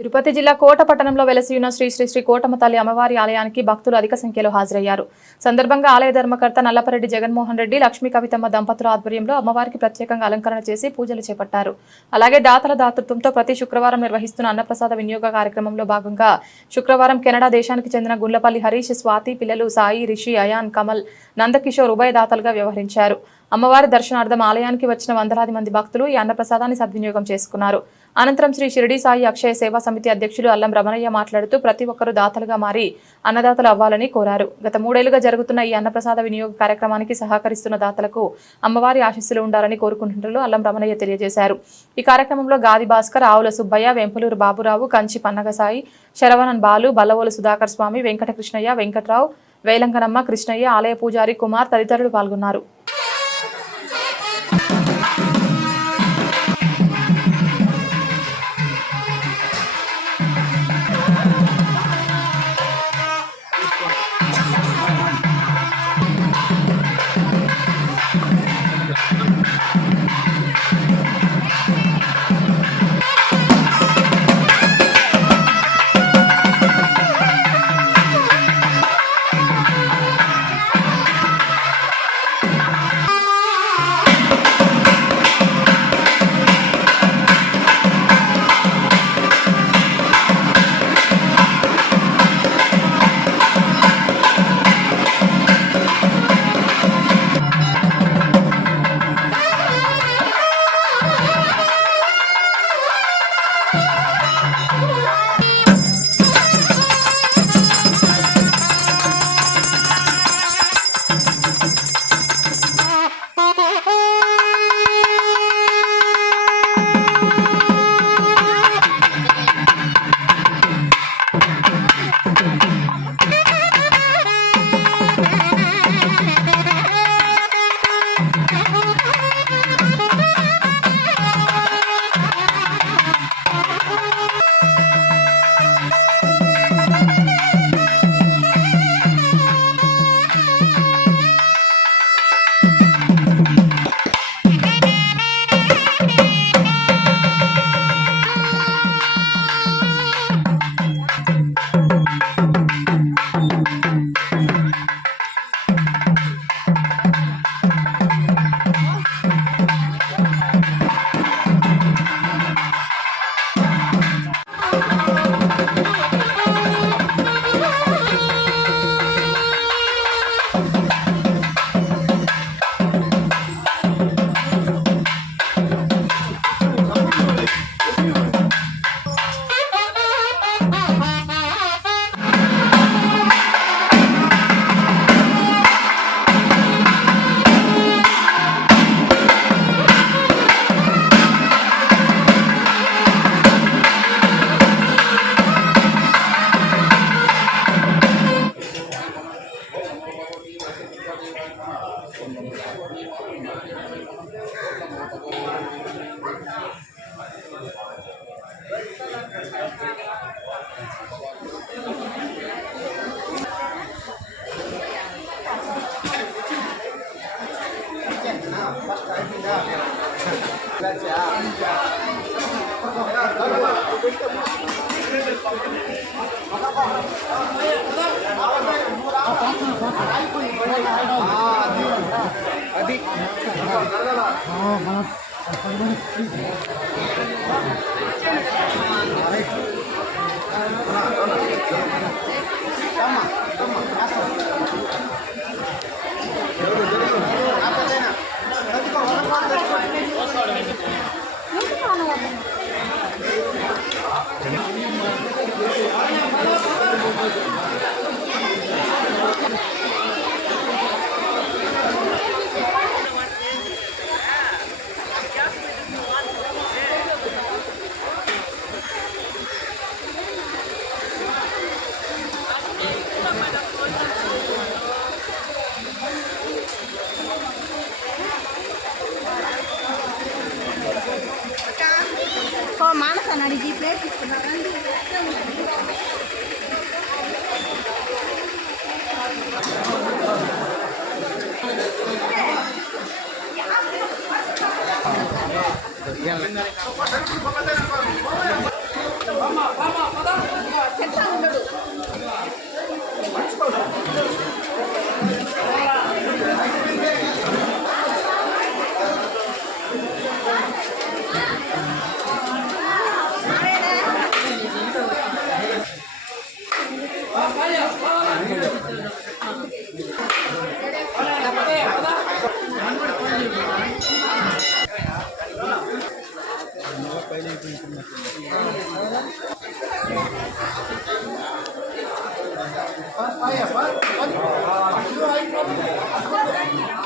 తిరుపతి జిల్లా కోట పట్టణంలో వెలసి ఉన్న శ్రీ శ్రీ శ్రీ కోటమ్మ తల్లి అమ్మవారి ఆలయానికి భక్తులు అధిక సంఖ్యలో హాజరయ్యారు. సందర్భంగా ఆలయ ధర్మకర్త నల్లపరెడ్డి జగన్మోహన్ రెడ్డి లక్ష్మీ కవితమ్మ దంపతుల ఆధ్వర్యంలో అమ్మవారికి ప్రత్యేకంగా అలంకరణ చేసి పూజలు చేపట్టారు. అలాగే దాతల దాతృత్వంతో ప్రతి శుక్రవారం నిర్వహిస్తున్న అన్నప్రసాద వినియోగ కార్యక్రమంలో భాగంగా శుక్రవారం కెనడా దేశానికి చెందిన గుండ్లపల్లి హరీష్ స్వాతి పిల్లలు సాయి రిషి అయాన్ కమల్ నందకిషోర్ ఉభయ దాతలుగా వ్యవహరించారు. అమ్మవారి దర్శనార్థం ఆలయానికి వచ్చిన వందలాది మంది భక్తులు ఈ అన్నప్రసాదాన్ని సద్వినియోగం చేసుకున్నారు. అనంతరం శ్రీ షిరిడి సాయి అక్షయ సేవా సమితి అధ్యక్షులు అల్లం రమణయ్య మాట్లాడుతూ ప్రతి ఒక్కరూ దాతలుగా మారి అన్నదాతలు అవ్వాలని కోరారు. గత మూడేళ్ళుగా జరుగుతున్న ఈ అన్నప్రసాద వినియోగ కార్యక్రమానికి సహకరిస్తున్న దాతలకు అమ్మవారి ఆశీస్సులు ఉండాలని కోరుకుంటున్నట్లు అల్లం రమణయ్య తెలియజేశారు. ఈ కార్యక్రమంలో గాది భాస్కర్ ఆవుల సుబ్బయ్య వెంపులూరు బాబురావు కంచి పన్నగసాయి శరవణన్ బాలు బల్లవోలు సుధాకర్ స్వామి వెంకటకృష్ణయ్య వెంకట్రావు వేలంకనమ్మ కృష్ణయ్య ఆలయ పూజారి కుమార్ తదితరులు పాల్గొన్నారు. Toma, toma, toma. di Jiplet sebenarnya Thank you.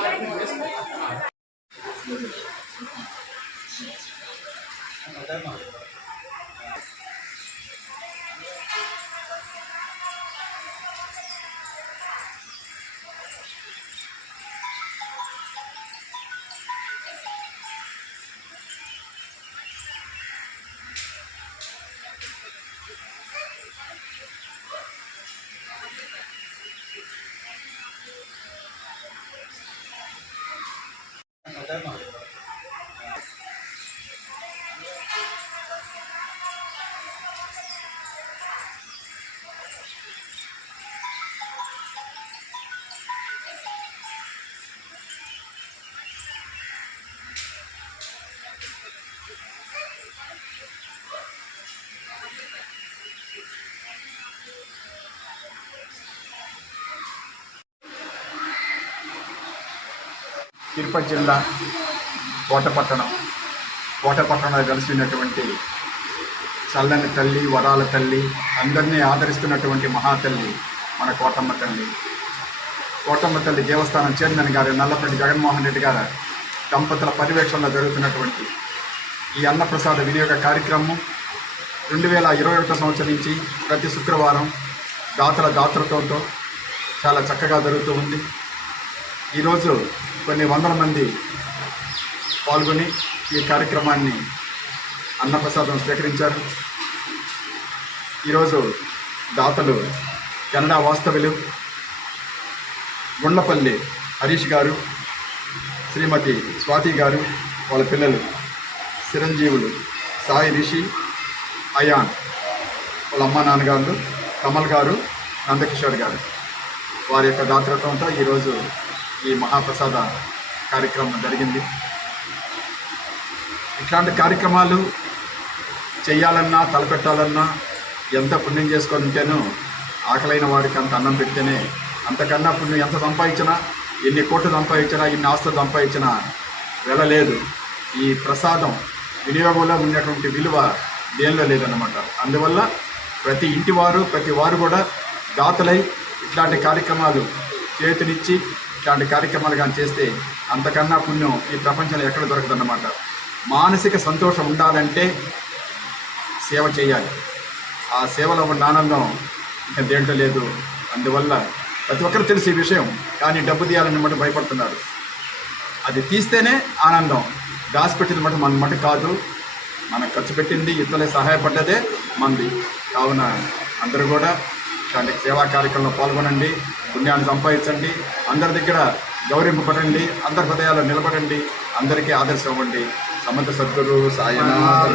Tirupati జిల్లా కోటపట్టణం. కోటపట్టణంలో కలిసినటువంటి చల్లని తల్లి వరాల తల్లి అందరినీ ఆదరిస్తున్నటువంటి మహాతల్లి మన కోటమ్మ తల్లి. కోటమ్మ తల్లి దేవస్థానం చైర్మన్ గారు నల్లపల్లి జగన్మోహన్ రెడ్డి గారు దంపతుల పర్యవేక్షణలో జరుగుతున్నటువంటి ఈ అన్నప్రసాద వినియోగ కార్యక్రమం రెండు వేల ఇరవై ఒకటో సంవత్సరం నుంచి ప్రతి శుక్రవారం దాతల దాతృత్వంతో చాలా చక్కగా జరుగుతూ ఉంది. ఈరోజు కొన్ని వందల మంది పాల్గొని ఈ కార్యక్రమాన్ని అన్నప్రసాదం స్వీకరించారు. ఈరోజు దాతలు కెనడా వాస్తవ్యులు గుండ్లపల్లి హరీష్ గారు శ్రీమతి స్వాతి గారు వాళ్ళ పిల్లలు చిరంజీవులు సాయి రిషి అయాన్ వాళ్ళ అమ్మ నాన్నగారు కమల్ గారు నందకిషోర్ గారు. వారి యొక్క దాతృత్వంతో ఈరోజు ఈ మహాప్రసాద కార్యక్రమం జరిగింది. ఇట్లాంటి కార్యక్రమాలు చేయాలన్నా తలపెట్టాలన్నా ఎంత పుణ్యం చేసుకొని ఉంటేనో ఆకలైన వాడికి అంత అన్నం పెడితేనే అంతకన్నా పుణ్యం ఎంత సంపాదించినా ఎన్ని కోట్లు సంపాదించినా ఎన్ని ఆస్తులు సంపాదించినా వెళ్ళలేదు. ఈ ప్రసాదం వినియోగంలో ఉన్నటువంటి విలువ దేనిలో లేదన్నమాట. అందువల్ల ప్రతి ఇంటి వారు ప్రతి వారు కూడా దాతలై ఇట్లాంటి కార్యక్రమాలు చేతునిచ్చి ఇట్లాంటి కార్యక్రమాలు కానీ చేస్తే అంతకన్నా పుణ్యం ఈ ప్రపంచంలో ఎక్కడ దొరకదన్నమాట. మానసిక సంతోషం ఉండాలంటే సేవ చేయాలి. ఆ సేవలో ఉన్న ఆనందం ఇంకా దేంట్లో లేదు. అందువల్ల ప్రతి ఒక్కరు తెలిసి ఈ విషయం కానీ డబ్బు తీయాలని మటు భయపడుతున్నారు. అది తీస్తేనే ఆనందం. దాచిపెట్టింది మటు మన మటు కాదు. మనం ఖర్చు పెట్టింది ఇతరులకు సహాయపడ్డదే మంది. కావున అందరూ కూడా ఇలాంటి సేవా కార్యక్రమంలో పాల్గొనండి. పుణ్యాన్ని సంపాదించండి. అందరి దగ్గర గౌరవింపబడండి అందరి హృదయాలు నిలబడండి. అందరికీ ఆదర్శం ఇవ్వండి. సమర్థ సద్గురు సాయనాథ